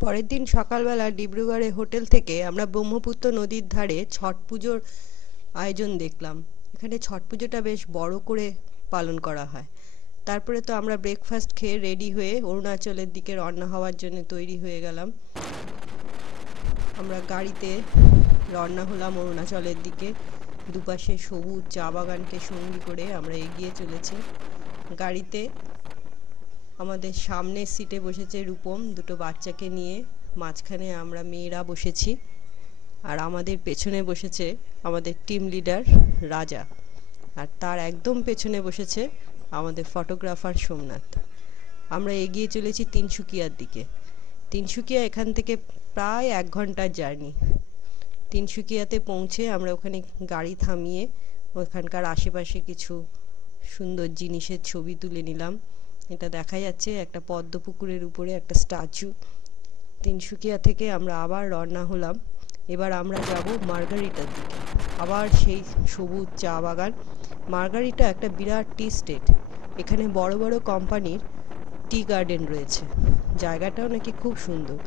পরের দিন সকালবেলা ডিব্রুগড়ে হোটেল থেকে আমরা ব্রহ্মপুত্র নদীর ধারে ছট পুজোর আয়োজন দেখলাম। এখানে ছট পুজোটা বেশ বড় করে পালন করা হয়। তারপরে তো আমরা ব্রেকফাস্ট খেয়ে রেডি হয়ে অরুণাচলের দিকে রওনা হওয়ার জন্য তৈরি হয়ে গেলাম। আমরা গাড়িতে রওনা হলাম অরুণাচলের দিকে। দুপাশে সবুজ চা বাগানকে সঙ্গী করে আমরা এগিয়ে চলেছি। গাড়িতে আমাদের সামনের সিটে বসেছে রূপম দুটো বাচ্চাকে নিয়ে, মাঝখানে আমরা মেয়েরা বসেছি, আর আমাদের পেছনে বসেছে আমাদের টিম লিডার রাজা, আর তার একদম পেছনে বসেছে আমাদের ফটোগ্রাফার সোমনাথ। আমরা এগিয়ে চলেছি তিনসুকিয়ার দিকে। তিনসুকিয়া এখান থেকে প্রায় 1 ঘন্টার জার্নি। তিনসুকিয়াতে পৌঁছে আমরা ওখানে গাড়ি থামিয়ে ওখানকার আশেপাশে কিছু সুন্দর জিনিসের ছবি তুলে নিলাম। এটা দেখা যাচ্ছে একটা পদ্ম পুকুরের উপরে একটা স্ট্যাচু। তিনসুকিয়া থেকে আমরা আবার রওনা হলাম। এবার আমরা যাব মার্গারিটার দিকে। আবার সেই সবুজ চা বাগান। মার্গারিটা একটা বিরাট টি স্টেট। এখানে বড় বড় কোম্পানির টি গার্ডেন রয়েছে। জায়গাটাও নাকি খুব সুন্দর।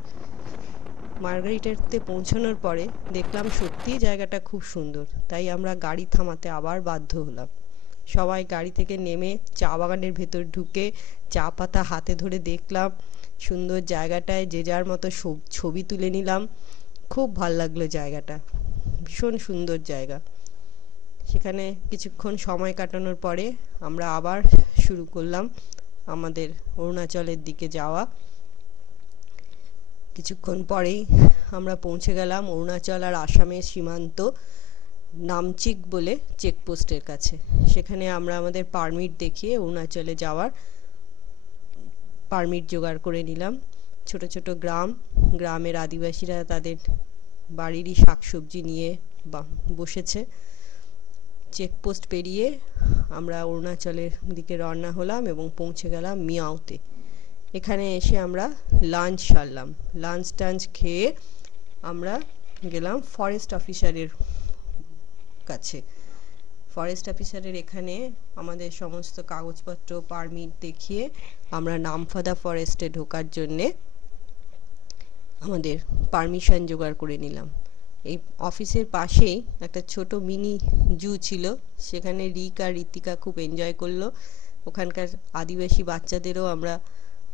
মার্গারিটাতে পৌঁছানোর পরে দেখলাম সত্যিই জায়গাটা খুব সুন্দর, তাই আমরা গাড়ি থামাতে আবার বাধ্য হলাম। সবাই গাড়ি থেকে নেমে চা বাগানের ভেতর ঢুকে চা পাতা হাতে ধরে দেখলাম। সুন্দর জায়গাটায় যে যার মতো ছবি তুলে নিলাম। খুব ভাল লাগলো জায়গাটা, ভীষণ সুন্দর জায়গা। সেখানে কিছুক্ষণ সময় কাটানোর পরে আমরা আবার শুরু করলাম আমাদের অরুণাচলের দিকে যাওয়া। কিছুক্ষণ পরেই আমরা পৌঁছে গেলাম অরুণাচল আর আসামের সীমান্ত নামচিক বলে চেকপোস্টের কাছে। সেখানে আমরা আমাদের পারমিট দেখিয়ে অরুণাচলে যাওয়ার পারমিট জোগাড় করে নিলাম। ছোট ছোট গ্রামের আদিবাসীরা তাদের বাড়িরই শাকসবজি নিয়ে বসেছে। চেকপোস্ট পেরিয়ে আমরা অরুণাচলের দিকে রওনা হলাম এবং পৌঁছে গেলাম মিয়াওতে। এখানে এসে আমরা লাঞ্চ সারলাম। লাঞ্চ টাঞ্চ খেয়ে আমরা গেলাম ফরেস্ট অফিসারের কাছে। ফরেস্ট অফিসারের এখানে আমাদের সমস্ত কাগজপত্র পারমিট দেখিয়ে আমরা নামফাদা ফরেস্টে ঢোকার জন্যে আমাদের পারমিশন জোগাড় করে নিলাম। এই অফিসের পাশেই একটা ছোট মিনি জু ছিল, সেখানে রিক আর ঋতিকা খুব এনজয় করলো। ওখানকার আদিবাসী বাচ্চাদেরও আমরা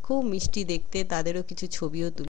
খুব মিষ্টি দেখতে, তাদেরও কিছু ছবিও তুলে